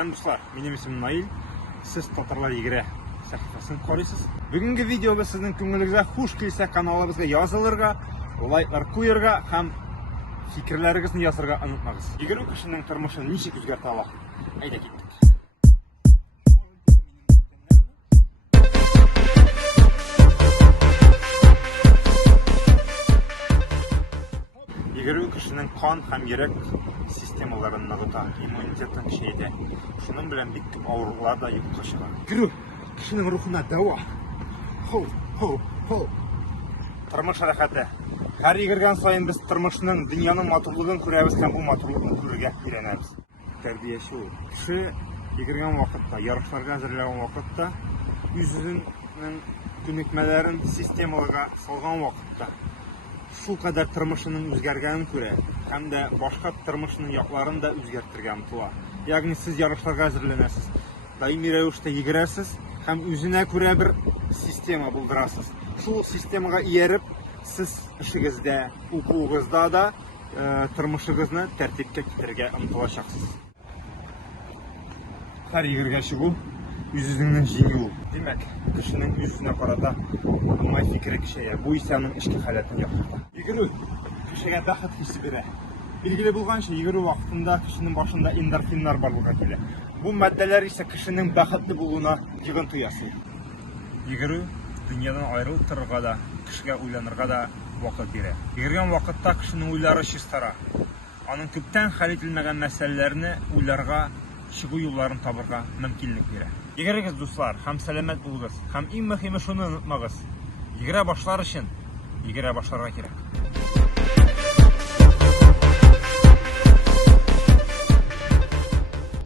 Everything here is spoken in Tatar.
Сәлам дуслар, минем исемем Наил. Сез Татарлар Егере сәхифасын карыйсыз. Бүгенге видеода сезнең күңелегезгә хуш килсә, каналыбызга язылырга, лайклар куярга һәм фикерләрегезне язарга онытмагыз. Йөгерү кешенең тормышын ничек үзгәртә ала? Әйдә киттек. Йөгерү кешенең кан һәм йөрәк системаларын ныгыта, иммунитетын көчәйтә. Шуның белән бик күп авырулар да юкка чыга. Йөгерү кешенең рухына дәва. Хо. Тормыш рәхәте. Һәр йөгергән саен без тормышның, дөньяның матурлыгын күрәбез һәм бу матурлыкны күрергә өйрәнәбез. Тәрбияче ул. Кеше йөгергән вакытта, ярышларга әзерләгән вакытта, үзенең күнекмәләрен системаларга салган вакытта шул кадәр тормышының үзгәргәнен күрә, һәм дә башка тормышның якларын да үзгәртергә омтыла. Ягъни сез ярышларга әзерләнәсез, даими рәвештә йөгерәсез һәм үзенә күрә бер система булдырасыз. Шул системага ияреп, сез эшегездә, укуыгызда да тормышыгызны тәртипкә китерергә омтылачаксыз. Һәр йөгергәнче бу үзенең җиңү. Димәк, кешенең үзенә карата уңай фикере көчәя. Бу исә аның эчке халәтен яхшырта. Йөгерү кешегә бәхет хисе бирә. Билгеле булганча, йөгерү вакытында кешенең башында эндорфиннар барлыгы килә. Бу матдәләр исә кешенең бәхетле булуына йогынты ясый. Йөгерү дөньядан аерылып торырга да, кешегә уйланырга да вакыт бирә. Йөгергән вакытта кешенең уйлары чистара. Аның күптән хәл ителмәгән мәсьәләләрне уйларга, чыгу юлларын табырга мөмкинлек бирә. Йөгерегез, дуслар, һәм сәламәт булыгыз. Һәм иң мөһиме шуны онытмагыз. Йөгерә башлар өчен йөгерә башларга кирәк.